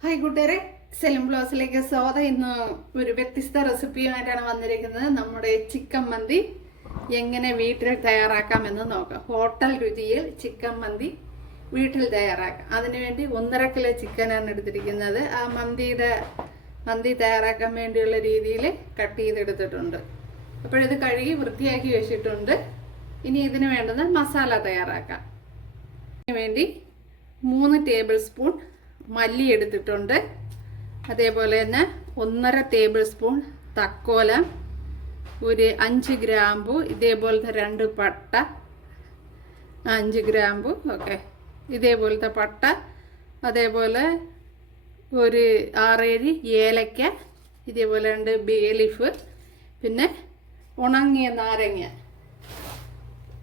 Hi കൂട്ടുകാരെ, സെലിം ബ്ലോസിലേക്ക് സ്വാഗതം. ഇന്ന് ഒരു വ്യത്യസ്ത റെസിപ്പിയുമായിട്ടാണ് വന്നിരിക്കുന്നത്. നമ്മുടെ ചിക്കൻ മന്തി എങ്ങനെ വീട്ടിൽ തയ്യാറാക്കാമെന്ന് നോക്കാം. ഹോട്ടൽ രുചിയിൽ ചിക്കൻ മന്തി വീട്ടിൽ തയ്യാറാക്കാം. അതിനുവേണ്ടി 1.5 കിലോ ചിക്കനാണ് എടുത്തിരിക്കുന്നത്. ആ മന്തി തയ്യാറാക്കാൻ വേണ്ടിയുള്ള രീതിയിൽ കട്ട് ചെയ്തെടുത്തിട്ടുണ്ട്. അപ്പോഴിത് കഴുകി വൃത്തിയാക്കി വെച്ചിട്ടുണ്ട്. ഇനി ഇതിന് വേണ്ടുന്ന മസാല തയ്യാറാക്കാം. അതിന് വേണ്ടി 3 ടേബിൾ സ്പൂൺ മല്ലി എടുത്തിട്ടുണ്ട്. അതേപോലെ തന്നെ 1.5 ടേബിൾ സ്പൂൺ തക്കോലം, ഒരു 5 ഗ്രാമ്പു, ഇതേപോലത്തെ 2 പട്ട, 5 ഗ്രാമ്പു, ഓക്കെ, ഇതേപോലത്തെ പട്ട, അതേപോലെ ഒരു 6-7 ഏലക്ക, ഇതേപോലെ 2 ബേ ലീഫ്, പിന്നെ ഉണങ്ങിയ നാരങ്ങ.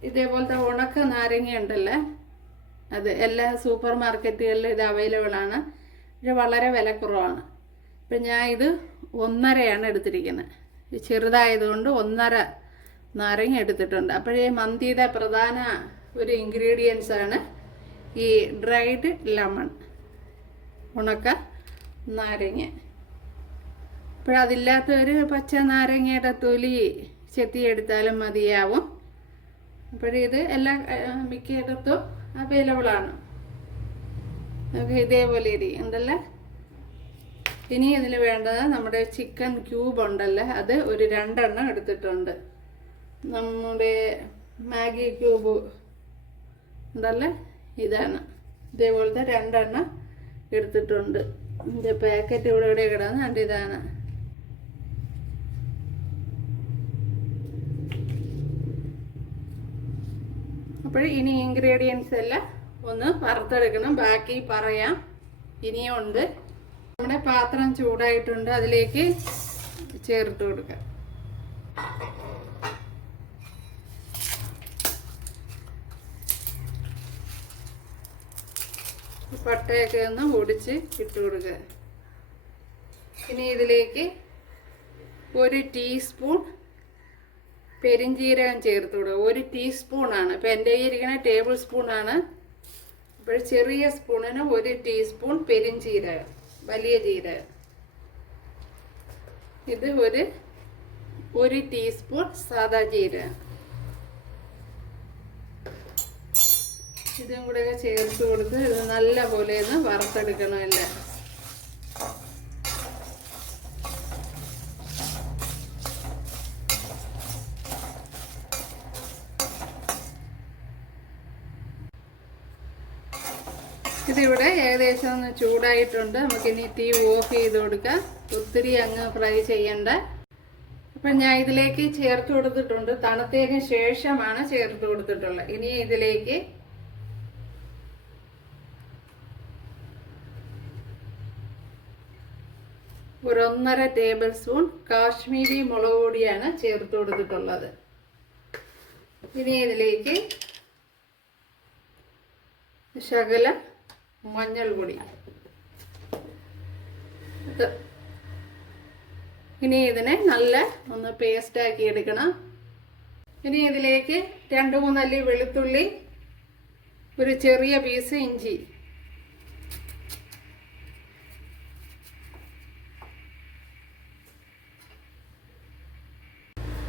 ഇതേപോലത്തെ ഉണക്ക നാരങ്ങ ഉണ്ടല്ലോ, അത് എല്ലാ സൂപ്പർ മാർക്കറ്റുകളിലും ഇത് അവൈലബിൾ ആണ്. ഇത് വളരെ വിലക്കുറവാണ്. ഇപ്പം ഞാൻ ഇത് 1.5 എടുത്തിരിക്കുന്നത്. ചെറുതായതുകൊണ്ട് 1.5 നാരങ്ങ എടുത്തിട്ടുണ്ട്. അപ്പോഴേ മന്തിയുടെ പ്രധാന ഒരു ഇൻഗ്രീഡിയൻസ് ആണ് ഈ ഡ്രൈഡ് ലെമൺ, ഉണക്ക നാരങ്ങ. അപ്പോഴതില്ലാത്തവർ പച്ച നാരങ്ങയുടെ തൊലി ചെത്തിയെടുത്താലും മതിയാവും. അപ്പോഴിത് എല്ലാ മിക്കയിടത്തും അവൈലബിൾ ആണ്. നമുക്ക് ഇതേപോലെ ഉണ്ടല്ലോ. ഇനി ഇതിന് വേണ്ടത് നമ്മുടെ ചിക്കൻ ക്യൂബ് ഉണ്ടല്ലോ, അത് ഒരു 2 എടുത്തിട്ടുണ്ട്. നമ്മുടെ മാഗി ക്യൂബ് ഉണ്ടല്ലോ, ഇതാണ്. ഇതേപോലത്തെ 2 എടുത്തിട്ടുണ്ട്. ഇതിൻ്റെ പാക്കറ്റ് ഇവിടെ കിടന്നുണ്ട്. ഇതാണ്. അപ്പോൾ ഇനി ഇൻഗ്രീഡിയൻസ് എല്ലാം ഒന്ന് വറുത്തെടുക്കണം. ബാക്കി പറയാം. ഇനിയും ഉണ്ട്. നമ്മുടെ പാത്രം ചൂടായിട്ടുണ്ട്. അതിലേക്ക് ചേർത്ത് കൊടുക്കാം. പട്ടയൊക്കെ ഒന്ന് ഒടിച്ച് ഇട്ട് കൊടുക്കുക. ഇനി ഇതിലേക്ക് 1 ടീസ്പൂൺ പെരിഞ്ജീരകം ചേർത്ത് കൊടുക്കുക. 1 ടീസ്പൂണാണ്. ഇപ്പം എൻ്റെ ഇരിക്കുന്ന ടേബിൾ സ്പൂണാണ്. അപ്പോൾ ചെറിയ സ്പൂണിന് 1 ടീസ്പൂൺ പെരിഞ്ജീരകം, വലിയ ജീരകം. ഇത് ഒരു ടീസ്പൂൺ സാദാ ജീരകം. ഇതും കൂടെ ചേർത്ത് കൊടുത്ത് ഇത് നല്ല പോലെ ഒന്ന് വറുത്തെടുക്കണമല്ല. ഇതിവിടെ ഏകദേശം ഒന്ന് ചൂടായിട്ടുണ്ട്. നമുക്കിനി തീ ഓഫ് ചെയ്ത് കൊടുക്കാം. ഒത്തിരി അങ്ങ് ഫ്രൈ ചെയ്യണ്ട. അപ്പം ഞാൻ ഇതിലേക്ക് ചേർത്ത് കൊടുത്തിട്ടുണ്ട്. തണുത്തതിന് ശേഷമാണ് ചേർത്ത് കൊടുത്തിട്ടുള്ളത്. ഇനി ഇതിലേക്ക് ഒരു 1.5 ടേബിൾ സ്പൂൺ കാശ്മീരി മുളക് പൊടിയാണ് ചേർത്ത് കൊടുത്തിട്ടുള്ളത്. ഇനി ഇതിലേക്ക് ശകലം മഞ്ഞൾപ്പൊടി. ഇനി ഇതിനെ നല്ല ഒന്ന് പേസ്റ്റാക്കി എടുക്കണം. ഇനി ഇതിലേക്ക് 2-3 അല്ലി വെളുത്തുള്ളി, ഒരു ചെറിയ പീസ് ഇഞ്ചി,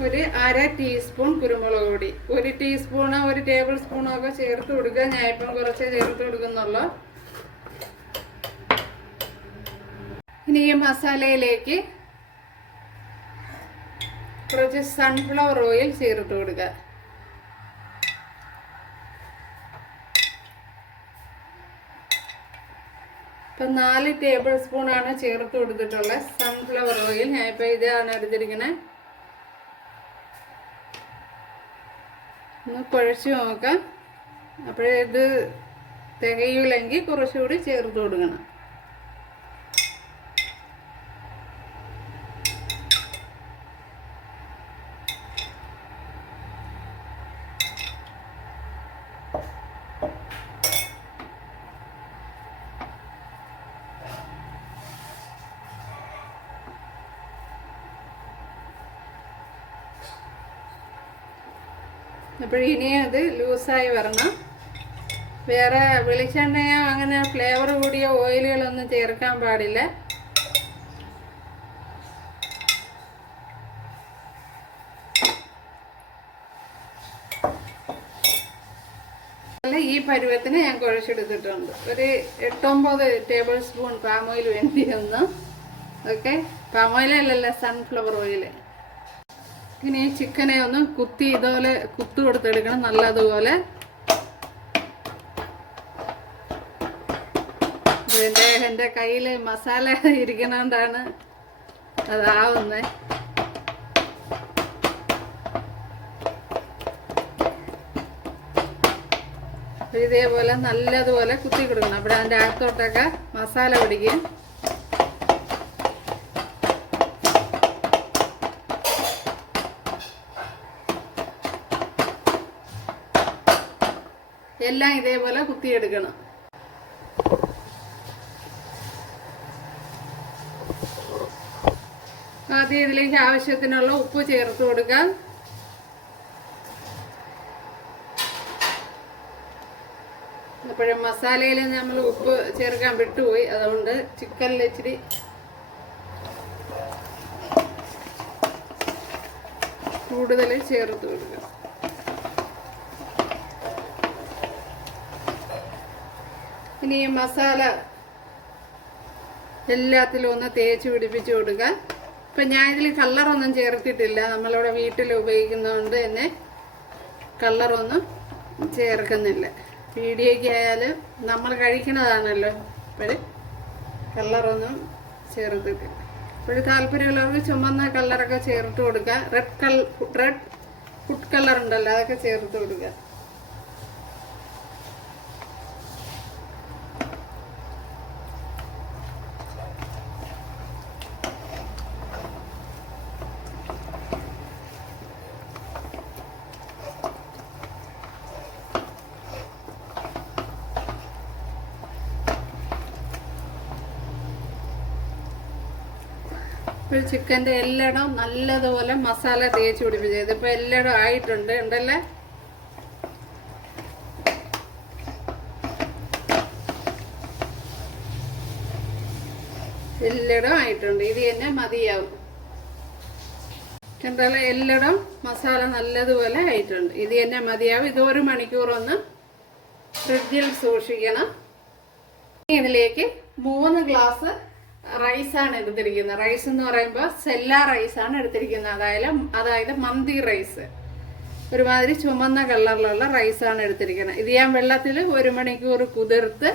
ഒരു 1/2 ടീസ്പൂൺ കുരുമുളക് പൊടി, 1 ടീസ്പൂണോ 1 ടേബിൾ സ്പൂണോ ഒക്കെ ചേർത്ത് കൊടുക്കുക. ഞാൻ ഇപ്പം കുറച്ച് ചേർത്ത് കൊടുക്കുന്നുള്ളൂ. ഇനി ഈ മസാലയിലേക്ക് കുറച്ച് സൺഫ്ലവർ ഓയിൽ ചേർത്ത് കൊടുക്കുക. ഇപ്പം 4 ടേബിൾ സ്പൂണാണ് ചേർത്ത് കൊടുത്തിട്ടുള്ളത് സൺഫ്ലവർ ഓയിൽ. ഞാൻ ഇപ്പം ഇതാണ് എടുത്തിരിക്കുന്നത്. ഒന്ന് കുഴച്ച് നോക്കാം. അപ്പോഴിത് തികയില്ലെങ്കിൽ കുറച്ചുകൂടി ചേർത്ത് കൊടുക്കണം. അപ്പോൾ ഇനി അത് ലൂസായി വരണം. വേറെ വെളിച്ചെണ്ണയോ അങ്ങനെ ഫ്ലേവർ കൂടിയ ഓയിലുകളൊന്നും ചേർക്കാൻ പാടില്ല. ഈ പരുവത്തിന് ഞാൻ കുഴച്ചെടുത്തിട്ടുണ്ട്. ഒരു 8-9 ടേബിൾ സ്പൂൺ പാം ഓയിൽ വേണ്ടി വന്നു. ഓക്കെ, പാം ഓയിലല്ല, സൺഫ്ലവർ ഓയിൽ. ഇനി ഈ ചിക്കനെ ഒന്ന് കുത്തി ഇതുപോലെ കുത്തു കൊടുത്തെടുക്കണം നല്ലതുപോലെ. എൻ്റെ കയ്യിൽ മസാല ഇരിക്കണോണ്ടാണ് അതാവുന്നത്. ഇതേപോലെ നല്ലതുപോലെ കുത്തി കൊടുക്കണം. അപ്പോൾ അതിൻ്റെ അകത്തോട്ടൊക്കെ മസാല പിടിക്കും. എല്ലാം ഇതേപോലെ കുത്തിയെടുക്കണം. ആദ്യം ഇതിലേക്ക് ആവശ്യത്തിനുള്ള ഉപ്പ് ചേർത്ത് കൊടുക്കാം. അപ്പോഴും മസാലയിൽ നമ്മൾ ഉപ്പ് ചേർക്കാൻ വിട്ടുപോയി, അതുകൊണ്ട് ചിക്കനിൽ ഇച്ചിരി കൂടുതൽ ചേർത്ത് കൊടുക്കുക. ഇനി ഈ മസാല എല്ലാത്തിലും ഒന്ന് തേച്ച് പിടിപ്പിച്ച് കൊടുക്കുക. ഇപ്പം ഞാൻ ഇതിൽ കളറൊന്നും ചേർത്തിട്ടില്ല. നമ്മളിവിടെ വീട്ടിൽ ഉപയോഗിക്കുന്നതുകൊണ്ട് തന്നെ കളറൊന്നും ചേർക്കുന്നില്ല. വീഡിയോയ്ക്ക് ആയാലും നമ്മൾ കഴിക്കുന്നതാണല്ലോ, അപ്പോൾ കളറൊന്നും ചേർത്തിട്ടില്ല. അപ്പോൾ താല്പര്യമുള്ളവർക്ക് ചുമന്ന കളറൊക്കെ ചേർത്ത് കൊടുക്കുക. റെഡ് ഫുഡ് കളർ ഉണ്ടല്ലോ, അതൊക്കെ ചേർത്ത് കൊടുക്കുക. ഇപ്പോൾ ചിക്കൻ്റെ എല്ലായിടവും നല്ലതുപോലെ മസാല തേച്ച് പിടിപ്പിച്ചത്. ഇതിപ്പോൾ എല്ലായിടവും ആയിട്ടുണ്ട് ഉണ്ടല്ലേ. എല്ലായിടവും ആയിട്ടുണ്ട്. ഇത് തന്നെ മതിയാവും. കണ്ടല്ലേ, എല്ലായിടവും മസാല നല്ലതുപോലെ ആയിട്ടുണ്ട്. ഇത് തന്നെ മതിയാവും. ഇത് 1 മണിക്കൂറൊന്ന് ഫ്രിഡ്ജിൽ സൂക്ഷിക്കണം. ഇതിലേക്ക് 3 ഗ്ലാസ് റൈസാണ് എടുത്തിരിക്കുന്നത്. റൈസ് എന്ന് പറയുമ്പോൾ സെല്ല റൈസാണ് എടുത്തിരിക്കുന്നത്. അതായത് മന്തി റൈസ്, ഒരുമാതിരി ചുമന്ന കളറിലുള്ള റൈസാണ് എടുത്തിരിക്കുന്നത്. ഇത് ഞാൻ വെള്ളത്തിൽ 1 മണിക്കൂർ കുതിർത്ത്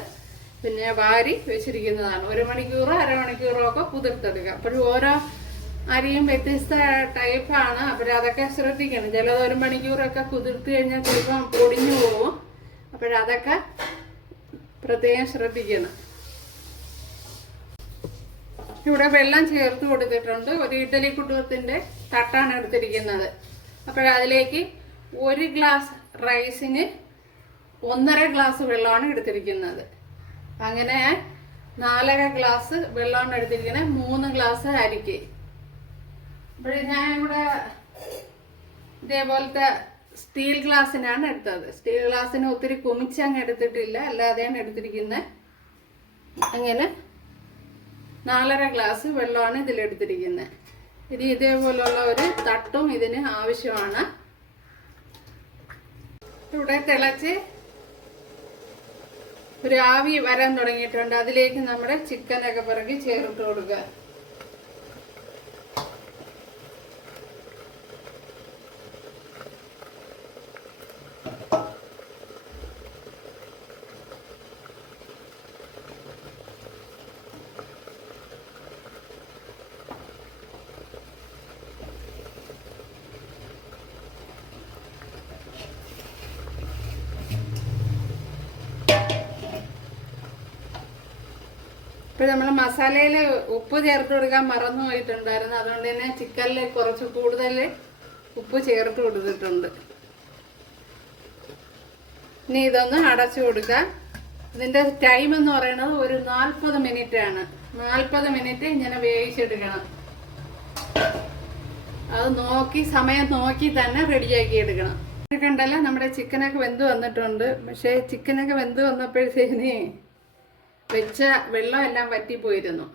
പിന്നെ വാരി വെച്ചിരിക്കുന്നതാണ്. 1 മണിക്കൂറോ അരമണിക്കൂറോ ഒക്കെ കുതിർത്തെടുക്കുക. അപ്പോഴും ഓരോ അരിയും വ്യത്യസ്ത ടൈപ്പാണ്. അതൊക്കെ ശ്രദ്ധിക്കണം. ചിലത് 1 മണിക്കൂറൊക്കെ കുതിർത്ത് കഴിഞ്ഞാൽ ചിലപ്പം പൊടിഞ്ഞു പോകും. അതൊക്കെ പ്രത്യേകം ശ്രദ്ധിക്കണം. ഇവിടെ വെള്ളം ചേർത്ത് കൊടുത്തിട്ടുണ്ട്. ഒരു ഇഡ്ഡലി കുട്ടകത്തിൻ്റെ തട്ടാണ് എടുത്തിരിക്കുന്നത്. അതിലേക്ക് 1 ഗ്ലാസ് റൈസിന് 1.5 ഗ്ലാസ് വെള്ളമാണ് എടുത്തിരിക്കുന്നത്. അങ്ങനെ 4.5 ഗ്ലാസ് വെള്ളമാണ് എടുത്തിരിക്കുന്നത് 3 ഗ്ലാസ് അരിക്ക്. ഞാൻ ഇവിടെ ഇതേപോലത്തെ സ്റ്റീൽ ഗ്ലാസ്സിനാണ് എടുത്തത്. സ്റ്റീൽ ഗ്ലാസ്സിന് ഒത്തിരി കുമിച്ചങ്ങ് എടുത്തിട്ടില്ല, അല്ലാതെയാണ് എടുത്തിരിക്കുന്നത്. അങ്ങനെ 4.5 ഗ്ലാസ് വെള്ളമാണ് ഇതിലെടുത്തിരിക്കുന്നത്. ഇനി ഇതേപോലുള്ള ഒരു തട്ടും ഇതിന് ആവശ്യമാണ്. ഇവിടെ തിളച്ച് ഒരു ആവി വരാൻ തുടങ്ങിയിട്ടുണ്ട്. അതിലേക്ക് നമ്മുടെ ചിക്കനൊക്കെ പിറകി ചേർത്ത് കൊടുക്കുക. ഇപ്പോൾ നമ്മൾ മസാലയിൽ ഉപ്പ് ചേർത്ത് കൊടുക്കാൻ മറന്നു പോയിട്ടുണ്ടായിരുന്നു. അതുകൊണ്ട് തന്നെ ചിക്കനിൽ കുറച്ച് കൂടുതൽ ഉപ്പ് ചേർത്ത് കൊടുത്തിട്ടുണ്ട്. ഇനി ഇതൊന്ന് അടച്ചു കൊടുക്കാം. ഇതിൻ്റെ ടൈം എന്ന് പറയുന്നത് ഒരു 40 മിനിറ്റ് ആണ്. 40 മിനിറ്റ് ഇങ്ങനെ വേവിച്ചെടുക്കണം. അത് നോക്കി സമയം നോക്കി തന്നെ റെഡിയാക്കി എടുക്കണം. കണ്ടല്ലോ നമ്മുടെ ചിക്കനൊക്കെ വെന്ത് വന്നിട്ടുണ്ട്. പക്ഷേ ചിക്കനൊക്കെ വെന്ത് വന്നപ്പോഴത്തേന് വെച്ച വെള്ളം എല്ലാം വറ്റിപ്പോയിരുന്നു.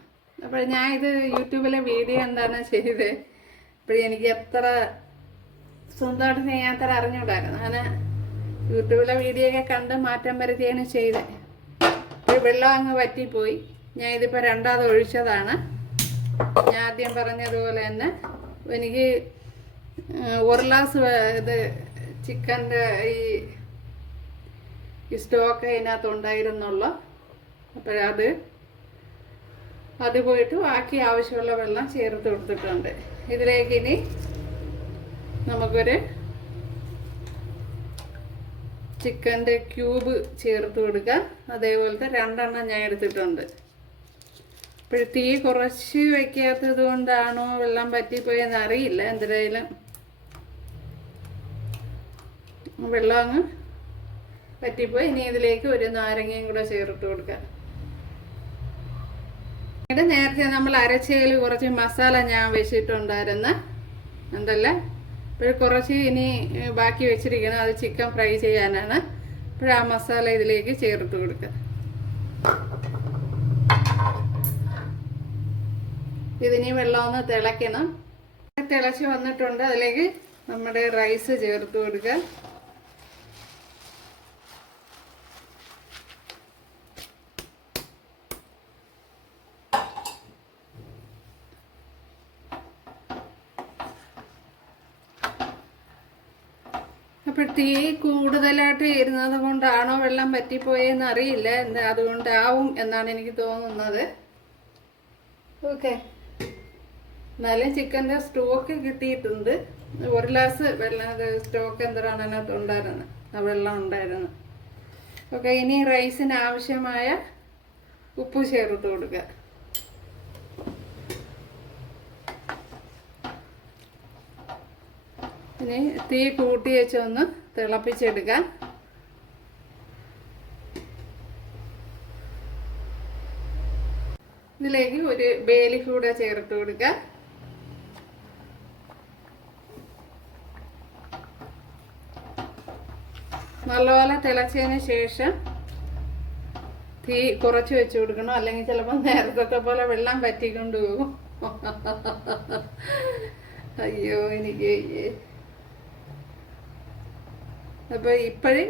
അപ്പോൾ ഞാൻ ഇത് യൂട്യൂബിലെ വീഡിയോ എന്താണ് ചെയ്തത്, അപ്പോഴെനിക്ക് എത്ര സ്വന്തമായിട്ട് ഞാൻ അത്ര അറിഞ്ഞുകൂടായിരുന്നു. അങ്ങനെ യൂട്യൂബിലെ വീഡിയോ ഒക്കെ കണ്ട് മാറ്റം വരുത്തിയാണ് ചെയ്തത്. അപ്പോൾ വെള്ളം അങ്ങ് വറ്റിപ്പോയി. ഞാൻ ഇതിപ്പോൾ രണ്ടാമത് ഒഴിച്ചതാണ്. ഞാൻ ആദ്യം പറഞ്ഞതുപോലെ തന്നെ എനിക്ക് 1 ഗ്ലാസ് ഇത് ചിക്കൻ്റെ ഈ സ്റ്റോക്ക് അതിനകത്ത് ഉണ്ടായിരുന്നുള്ളൂ. അപ്പോഴത് പോയിട്ട് ബാക്കി ആവശ്യമുള്ള വെള്ളം ചേർത്ത് കൊടുത്തിട്ടുണ്ട്. ഇതിലേക്ക് ഇനി നമുക്കൊരു ചിക്കൻ്റെ ക്യൂബ് ചേർത്ത് കൊടുക്കാം. അതേപോലത്തെ 2 എണ്ണം ഞാൻ എടുത്തിട്ടുണ്ട്. അപ്പോൾ തീ കുറച്ച് വയ്ക്കാത്തത് കൊണ്ടാണോ വെള്ളം പറ്റിപ്പോയെന്ന് അറിയില്ല. എന്തായാലും വെള്ളം അങ്ങ് പറ്റിപ്പോയി. ഇനി ഇതിലേക്ക് ഒരു നാരങ്ങയും കൂടെ ചേർത്ത് കൊടുക്കാം. എന്നിട്ട് നേരത്തെ നമ്മൾ അരച്ചതിൽ കുറച്ച് മസാല ഞാൻ വെച്ചിട്ടുണ്ടായിരുന്നു ഉണ്ടല്ലേ. അപ്പോൾ കുറച്ച് ഇനി ബാക്കി വെച്ചിരിക്കണം. അത് ചിക്കൻ ഫ്രൈ ചെയ്യാനാണ്. അപ്പോൾ ആ മസാല ഇതിലേക്ക് ചേർത്ത് കൊടുക്കുക. ഇതിനി വെള്ളം ഒന്ന് തിളയ്ക്കണം. തിളച്ച് വന്നിട്ടുണ്ട്. അതിലേക്ക് നമ്മുടെ റൈസ് ചേർത്ത് കൊടുക്കുക. അപ്പോൾ തീ കൂടുതലായിട്ട് ഇരുന്നത് കൊണ്ടാണോ വെള്ളം പറ്റിപ്പോയെന്ന് അറിയില്ല. അതുകൊണ്ടാവും എന്നാണ് എനിക്ക് തോന്നുന്നത്. ഓക്കെ, എന്നാലും ചിക്കൻ്റെ സ്റ്റോക്ക് കിട്ടിയിട്ടുണ്ട്. 1 ഗ്ലാസ് വെള്ളം സ്റ്റോക്ക് എന്താണ് അതിനകത്ത് ഉണ്ടായിരുന്നത്, ആ വെള്ളം ഉണ്ടായിരുന്നു. ഓക്കെ, ഇനി റൈസിന് ആവശ്യമായ ഉപ്പ് ചേർത്ത് കൊടുക്കുക. ഇനി തീ കൂട്ടി വെച്ചൊന്ന് തിളപ്പിച്ചെടുക്കാം. ഇതിലേക്ക് ഒരു ബേ ലീഫ് കൂടെ ചേർത്ത് കൊടുക്കുക. നല്ലപോലെ തിളച്ചതിന് ശേഷം തീ കുറച്ച് വെച്ച് കൊടുക്കണം. അല്ലെങ്കിൽ ചിലപ്പോൾ നേരത്തെ പോലെ വെള്ളം പറ്റിക്കൊണ്ട് പോകും. അയ്യോ എനിക്ക്. അപ്പോൾ ഇപ്പോഴും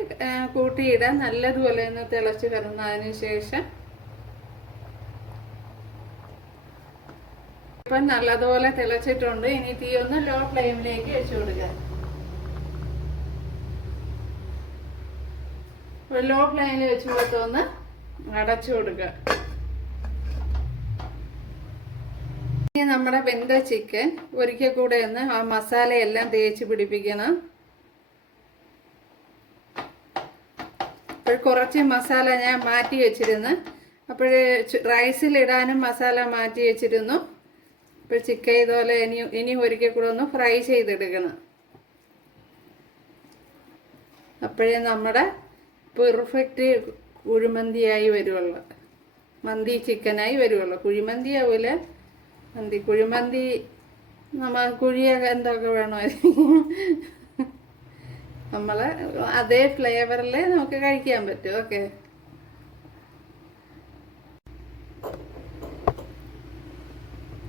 കൂട്ടിയിടാൻ നല്ലതുപോലെ ഒന്ന് തിളച്ച് കിടന്നതിന് ശേഷം ഇപ്പം നല്ലതുപോലെ തിളച്ചിട്ടുണ്ട്. ഇനി തീ ഒന്ന് ലോ ഫ്ലെയിമിലേക്ക് വെച്ച് കൊടുക്കുക. ലോ ഫ്ലെയിമിൽ വെച്ച് കൊടുത്തൊന്ന് അടച്ചു കൊടുക്കുക. ഇനി നമ്മുടെ വെന്ത ചിക്കൻ ഒരിക്കൽ കൂടെ ഒന്ന് ആ മസാലയെല്ലാം തേച്ച് പിടിപ്പിക്കണം. അപ്പോൾ കുറച്ച് മസാല ഞാൻ മാറ്റി വെച്ചിരുന്നു. അപ്പോൾ റൈസിലിടാനും മസാല മാറ്റി വെച്ചിരുന്നു. ഇപ്പോൾ ചിക്കൻ ഇതുപോലെ ഇനി ഒരിക്കൽ കൂടെ ഒന്ന് ഫ്രൈ ചെയ്തെടുക്കണം. അപ്പോഴേ നമ്മുടെ പെർഫെക്റ്റ് കുഴിമന്തിയായി വരുള്ളൂ, മന്തി ചിക്കനായി വരുള്ളൂ. കുഴിമന്തി ആവില്ല, കുഴിമന്തി നമ്മൾ കുഴിയൊക്കെ എന്തൊക്കെ വേണമായിരിക്കും. നമ്മൾ അതേ ഫ്ലേവറിൽ നമുക്ക് കഴിക്കാൻ പറ്റും. ഓക്കെ,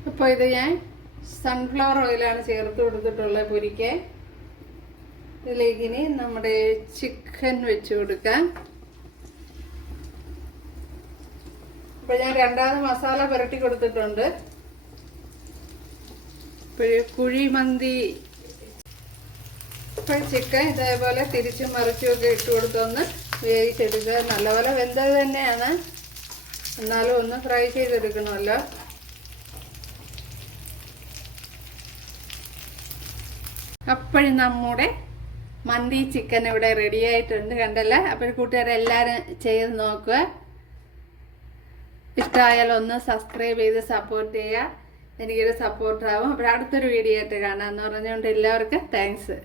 അപ്പോൾ ഇത് ഞാൻ സൺഫ്ലവർ ഓയിലാണ് ചേർത്ത് കൊടുത്തിട്ടുള്ളത് പൊരിക്കാൻ. ഇതിലേക്ക് ഇനി നമ്മുടെ ചിക്കൻ വെച്ച് കൊടുക്കാം. അപ്പോൾ ഞാൻ രണ്ടാമത് മസാല പുരട്ടി കൊടുത്തിട്ടുണ്ട്. കുഴിമന്തി. ഇപ്പോൾ ചിക്കൻ ഇതേപോലെ തിരിച്ചും മറിച്ചുമൊക്കെ ഇട്ട് കൊടുത്തൊന്ന് വേവിച്ചെടുക്കുക. നല്ലപോലെ വെന്തത് തന്നെയാണ്, എന്നാലും ഒന്ന് ഫ്രൈ ചെയ്തെടുക്കണമല്ലോ. അപ്പോഴും നമ്മുടെ മന്തി ചിക്കൻ ഇവിടെ റെഡി ആയിട്ടുണ്ട്, കണ്ടല്ലേ. അപ്പോൾ കൂട്ടുകാരെല്ലാവരും ചെയ്ത് നോക്കുക. ഇഷ്ടമായാൽ ഒന്ന് സബ്സ്ക്രൈബ് ചെയ്ത് സപ്പോർട്ട് ചെയ്യുക. എനിക്കൊരു സപ്പോർട്ടാവും. അപ്പോൾ അടുത്തൊരു വീഡിയോ ആയിട്ട് കാണാമെന്ന് പറഞ്ഞുകൊണ്ട് എല്ലാവർക്കും താങ്ക്സ്.